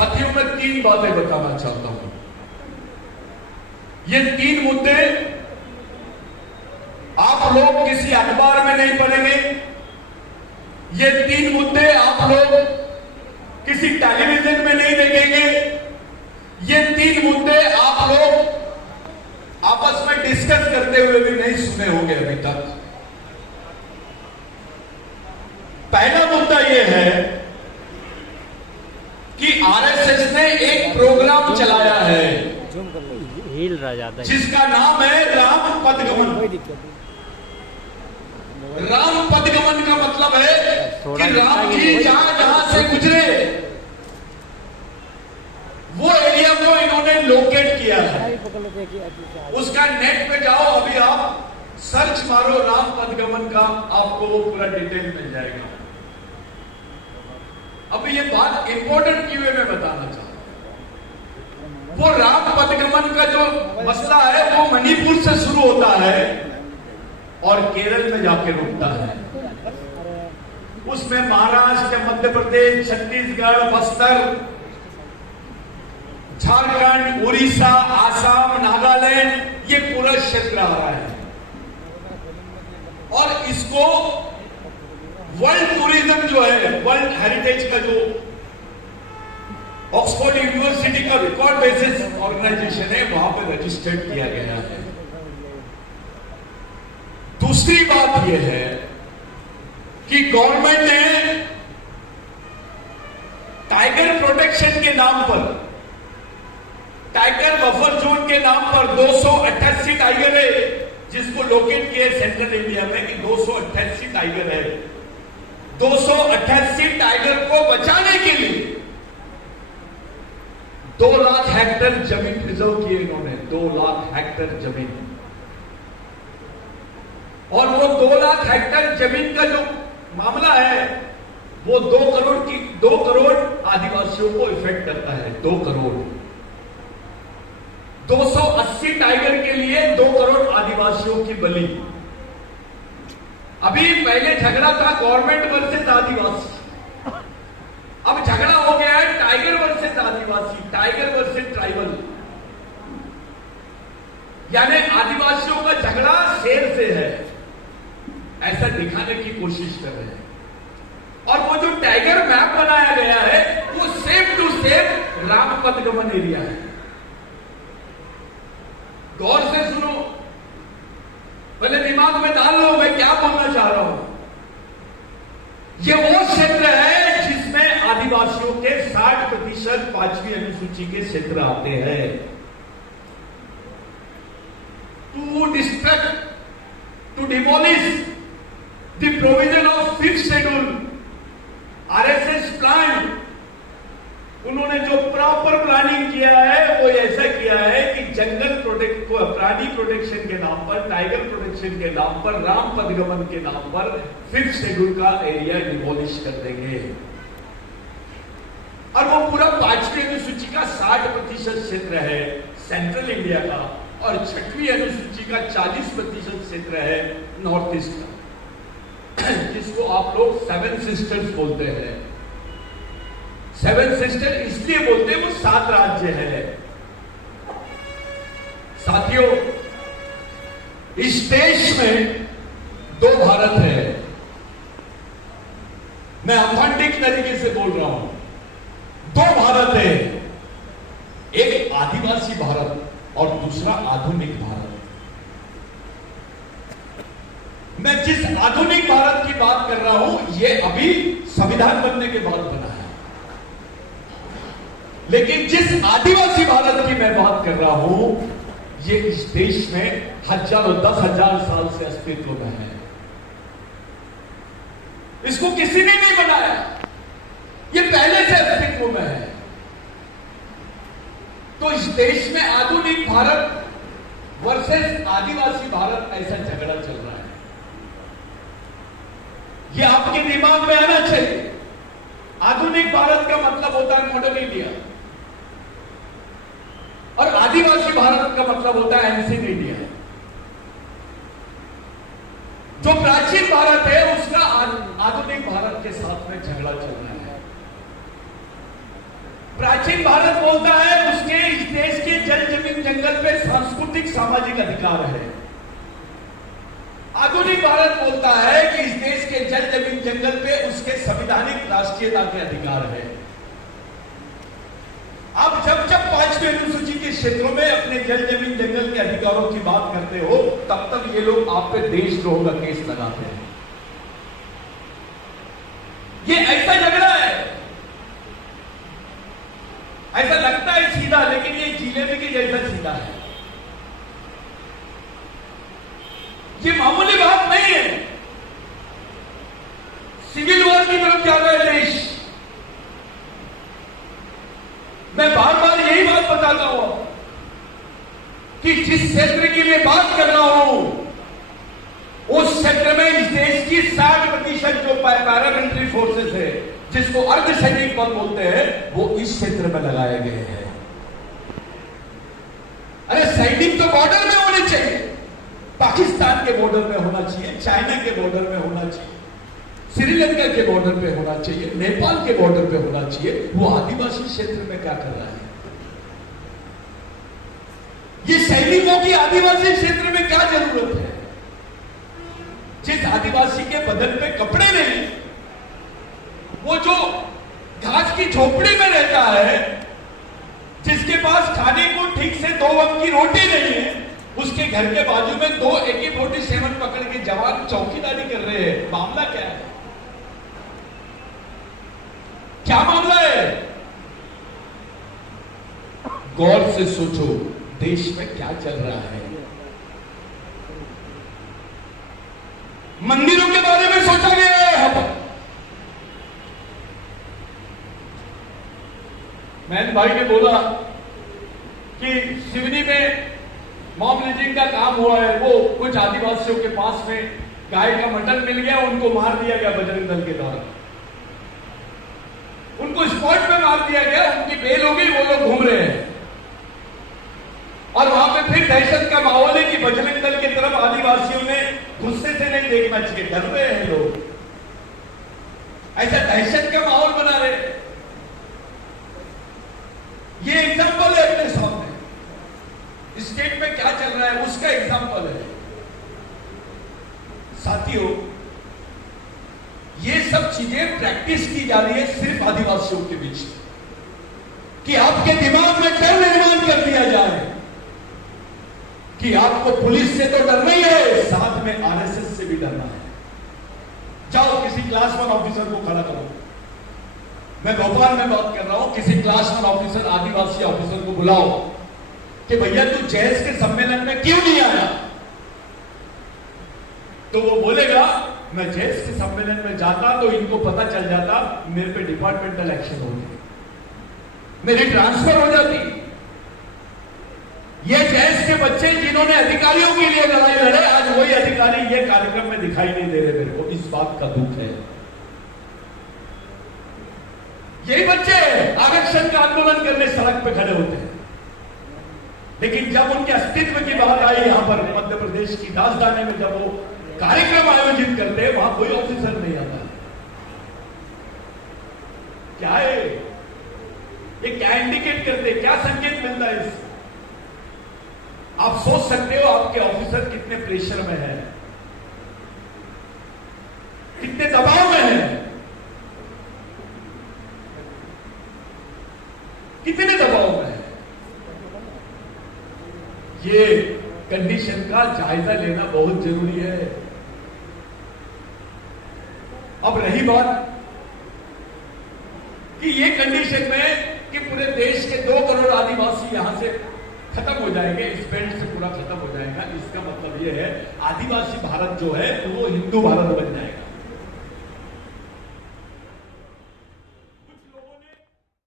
साथियों, मैं 3 बातें बताना चाहता हूं। ये 3 मुद्दे आप लोग किसी अखबार में नहीं पढ़ेंगे। ये 3 मुद्दे आप लोग किसी टेलीविजन में नहीं देखेंगे। ये 3 मुद्दे आप लोग आपस में डिस्कस करते हुए भी नहीं सुने होंगे अभी तक। पहला मुद्दा यह है कि आरएसएस ने एक प्रोग्राम चलाया है जिसका नाम है राम पदगमन। राम पदगमन का मतलब है कि राम जी जहां जहां से गुजरे वो एरिया को इन्होंने लोकेट किया है। उसका नेट पे जाओ, अभी आप सर्च मारो राम पदगमन का, आपको वो पूरा डिटेल मिल जाएगा। अब ये बात इंपॉर्टेंट क्यों है मैं बताना चाहता हूं। वो राम पदगमन का जो मसला है वो मणिपुर से शुरू होता है और केरल में जाके रुकता है। उसमें महाराष्ट्र, मध्य प्रदेश, छत्तीसगढ़, बस्तर, झारखंड, उड़ीसा, आसाम, नागालैंड, ये पूरा क्षेत्र आ रहा है। और इसको वर्ल्ड टूरिज्म जो है, वर्ल्ड हेरिटेज का जो ऑक्सफोर्ड यूनिवर्सिटी का रिकॉर्ड बेसिस ऑर्गेनाइजेशन है, वहां पर रजिस्टर्ड किया गया है। दूसरी बात यह है कि गवर्नमेंट ने टाइगर प्रोटेक्शन के नाम पर, टाइगर बफर जोन के नाम पर 288 टाइगर है जिसको लोकेट किए सेंट्रल इंडिया में कि 288 टाइगर है। 288 टाइगर को बचाने के लिए 2 लाख हेक्टेयर जमीन रिजर्व किए इन्होंने। 2 लाख हेक्टेयर जमीन, और वो 2 लाख हेक्टेयर जमीन का जो मामला है वो 2 करोड़ आदिवासियों को इफेक्ट करता है। 2 करोड़, 280 टाइगर के लिए 2 करोड़ आदिवासियों की बलि। अभी पहले झगड़ा था गवर्नमेंट वर्सेस आदिवासी, अब झगड़ा हो गया है टाइगर वर्सेस आदिवासी, टाइगर वर्सेस ट्राइबल। यानी आदिवासियों का झगड़ा शेर से है, ऐसा दिखाने की कोशिश कर रहे हैं। और वो जो टाइगर मैप बनाया गया है वो सेम टू सेम राम पदगमन एरिया है। गौर से सुनो, पहले दिमाग में डाल लो मैं क्या बोलना चाह रहा हूं। ये वो क्षेत्र है जिसमें आदिवासियों के 60% 5वीं अनुसूची के क्षेत्र आते हैं। To destruct, to demolish the provision of 5th schedule, RSS plan, उन्होंने जो प्रॉपर प्लानिंग किया है वो ऐसा किया है कि जंगल प्रोटेक्ट को, प्राणी प्रोटेक्शन के नाम पर, टाइगर प्रोटेक्शन के नाम पर, राम पदगमन के नाम पर 5th शेड्यूल का एरिया डिमोलिश कर देंगे। और वो पूरा 5वीं अनुसूची का 60% क्षेत्र है सेंट्रल इंडिया का, और 6वीं अनुसूची का 40% क्षेत्र है नॉर्थ ईस्ट का, जिसको आप लोग 7 सिस्टर्स बोलते हैं। 7 सिस्टर इसलिए बोलते हैं वो 7 राज्य है। साथियों, इस देश में 2 भारत है। मैं ऑथेंटिक तरीके से बोल रहा हूं, 2 भारत है। एक आदिवासी भारत और दूसरा आधुनिक भारत। मैं जिस आधुनिक भारत की बात कर रहा हूं ये अभी संविधान बनने के बाद बना है, लेकिन जिस आदिवासी भारत की मैं बात कर रहा हूं ये इस देश में हजारों, 10,000 साल से अस्तित्व में है। इसको किसी ने नहीं बनाया, ये पहले से अस्तित्व में है। तो इस देश में आधुनिक भारत वर्सेस आदिवासी भारत, ऐसा झगड़ा चल रहा है। ये आपके दिमाग में आना चाहिए। आधुनिक भारत का मतलब होता है मॉडर्न इंडिया, और आदिवासी भारत का मतलब होता है एंशिएंट इंडिया। जो प्राचीन भारत है उसका आधुनिक भारत के साथ में झगड़ा चल रहा है। प्राचीन भारत बोलता है उसके इस देश के जल जमीन जंगल पे सांस्कृतिक सामाजिक अधिकार है। आधुनिक भारत बोलता है कि इस देश के जल जमीन जंगल पे उसके संवैधानिक राष्ट्रीयता के अधिकार है। अब जब जब 5वीं अनुसूची के क्षेत्रों में अपने जल जमीन जंगल के अधिकारों की बात करते हो तब तक ये लोग आप पे देशद्रोह का केस लगाते हैं। ये ऐसा झगड़ा है, ऐसा लगता है सीधा, लेकिन ये जिलेबी के जैसा सीधा है। ये मामूली बात नहीं है। सिविल वॉर की तरफ जा रहा है देश। मैं बार बार यही बात बताता हूं कि जिस क्षेत्र की मैं बात कर रहा हूं उस क्षेत्र में इस देश की 60% जो पैरामिलिट्री फोर्सेस है, जिसको अर्धसैनिक बल बोलते हैं, वो इस क्षेत्र में लगाए गए हैं। अरे सैनिक तो बॉर्डर में होने चाहिए, पाकिस्तान के बॉर्डर में होना चाहिए, चाइना के बॉर्डर में होना चाहिए, श्रीलंका के बॉर्डर पे होना चाहिए, नेपाल के बॉर्डर पे होना चाहिए। वो आदिवासी क्षेत्र में क्या कर रहा है? ये सैनिकों की आदिवासी क्षेत्र में क्या जरूरत है? जिस आदिवासी के बदन पे कपड़े नहीं, वो जो घास की झोपड़ी में रहता है, जिसके पास खाने को ठीक से 2 वक्त की रोटी नहीं है, उसके घर के बाजू में 2 AK-47 पकड़ के जवान चौकीदारी कर रहे हैं। मामला क्या है? क्या मामला है? गौर से सोचो देश में क्या चल रहा है। मंदिरों के बारे में सोचा गया है यहां पर। मैंने भाई ने बोला कि सिवनी में मॉब लिंचिंग का काम हुआ है। वो कुछ आदिवासियों के पास में गाय का मटन मिल गया, उनको मार दिया गया बजरंग दल के द्वारा। उनको स्पॉट पे मार दिया गया, उनकी बेल हो गई, वो लोग घूम रहे हैं। और वहां पे फिर दहशत का माहौल है कि बजरंग दल की तरफ आदिवासियों ने गुस्से से नहीं देखना चाहिए, डर रहे हैं लोग, ऐसा दहशत का माहौल बना रहे हैं। ये एग्जाम्पल है अपने सामने, स्टेट में क्या चल रहा है उसका एग्जाम्पल है। साथियों, ये सब चीजें प्रैक्टिस की जा रही है सिर्फ आदिवासियों के बीच, कि आपके दिमाग में डर निर्माण कर दिया जाए कि आपको पुलिस से तो डर नहीं है, साथ में आरएसएस से भी डरना है। जाओ किसी क्लास 1 ऑफिसर को खड़ा करो। मैं भोपाल में बात कर रहा हूं, किसी क्लास 1 ऑफिसर, आदिवासी ऑफिसर को बुलाओ कि भैया तू जैस के सम्मेलन में क्यों नहीं आया? तो वो बोलेगा मैं जैस के सम्मेलन में जाता तो इनको पता चल जाता, मेरे पे डिपार्टमेंटल एक्शन होगी, मेरी ट्रांसफर हो जाती। ये जैस के बच्चे जिन्होंने अधिकारियों के लिए लड़ाई लड़े, आज वही अधिकारी ये कार्यक्रम में दिखाई नहीं दे रहे। मेरे को इस बात का दुख है। यही बच्चे आरक्षण का आंदोलन करने सड़क पे खड़े होते हैं, लेकिन जब उनके अस्तित्व की बात आई यहां पर मध्य प्रदेश की राजधानी में, जब वो कार्यक्रम आयोजित करते हैं, वहां कोई ऑफिसर नहीं आता। क्या है ये? क्या इंडिकेट करते, क्या संकेत मिलता है इससे? आप सोच सकते हो आपके ऑफिसर कितने प्रेशर में है, कितने दबाव में है, कितने दबाव में है। ये कंडीशन का जायजा लेना बहुत जरूरी है। अब रही बात कि ये कंडीशन में कि पूरे देश के 2 करोड़ आदिवासी यहां से खत्म हो जाएंगे, इस बेल्ट से पूरा खत्म हो जाएगा, इसका मतलब यह है आदिवासी भारत जो है वो हिंदू भारत बन जाएगा।